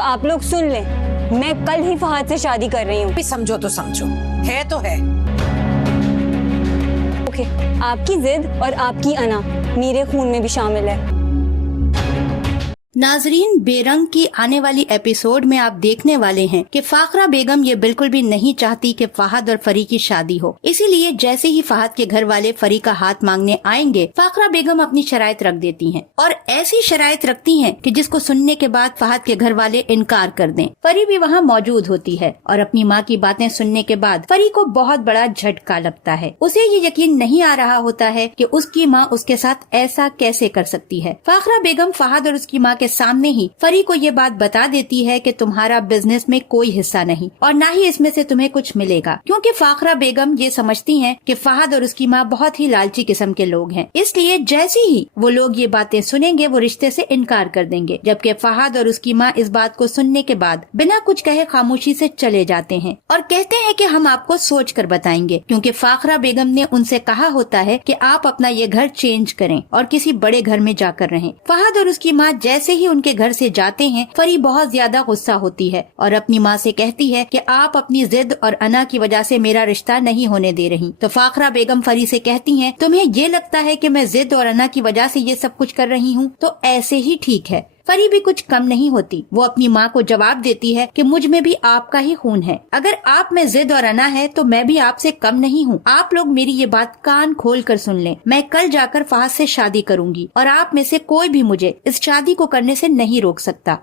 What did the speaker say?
آپ لوگ سن لیں، میں کل ہی فہد سے شادی کر رہی ہوں۔ سمجھو تو سمجھو، ہے تو ہے۔ اوکے، آپ کی ضد اور آپ کی انا میرے خون میں بھی شامل ہے۔ ناظرین، بے رنگ کی آنے والی ایپیسوڈ میں آپ دیکھنے والے ہیں کہ فاخرہ بیگم یہ بالکل بھی نہیں چاہتی کہ فہد اور فری کی شادی ہو، اسی لیے جیسے ہی فہد کے گھر والے فری کا ہاتھ مانگنے آئیں گے، فاخرہ بیگم اپنی شرائط رکھ دیتی ہیں، اور ایسی شرائط رکھتی ہیں کہ جس کو سننے کے بعد فہد کے گھر والے انکار کر دیں۔ فری بھی وہاں موجود ہوتی ہے اور اپنی ماں کی باتیں سننے کے بعد فری کو بہت بڑا جھٹکا لگتا ہے۔ اسے یہ یقین نہیں آ رہا ہوتا ہے کہ اس کی ماں اس کے ساتھ ایسا کیسے کر سکتی ہے۔ فاخرہ بیگم فہد اور اس کی ماں کے سامنے ہی فری کو یہ بات بتا دیتی ہے کہ تمہارا بزنس میں کوئی حصہ نہیں اور نہ ہی اس میں سے تمہیں کچھ ملے گا، کیونکہ فاخرہ بیگم یہ سمجھتی ہیں کہ فہد اور اس کی ماں بہت ہی لالچی قسم کے لوگ ہیں، اس لیے جیسے ہی وہ لوگ یہ باتیں سنیں گے وہ رشتے سے انکار کر دیں گے، جبکہ فہد اور اس کی ماں اس بات کو سننے کے بعد بنا کچھ کہے خاموشی سے چلے جاتے ہیں اور کہتے ہیں کہ ہم آپ کو سوچ کر بتائیں گے، کیونکہ فاخرہ بیگم نے ان سے کہا ہوتا ہے کہ آپ اپنا یہ گھر چینج کریں اور کسی بڑے گھر میں جا کر رہیں۔ فہد اور اس کی ماں جیسے ہی ان کے گھر سے جاتے ہیں، فری بہت زیادہ غصہ ہوتی ہے اور اپنی ماں سے کہتی ہے کہ آپ اپنی ضد اور انا کی وجہ سے میرا رشتہ نہیں ہونے دے رہی۔ تو فاخرہ بیگم فری سے کہتی ہیں، تمہیں یہ لگتا ہے کہ میں ضد اور انا کی وجہ سے یہ سب کچھ کر رہی ہوں تو ایسے ہی ٹھیک ہے۔ فری بھی کچھ کم نہیں ہوتی، وہ اپنی ماں کو جواب دیتی ہے کہ مجھ میں بھی آپ کا ہی خون ہے، اگر آپ میں ضد اور انا ہے تو میں بھی آپ سے کم نہیں ہوں۔ آپ لوگ میری یہ بات کان کھول کر سن لیں، میں کل جا کر فہد سے شادی کروں گی اور آپ میں سے کوئی بھی مجھے اس شادی کو کرنے سے نہیں روک سکتا۔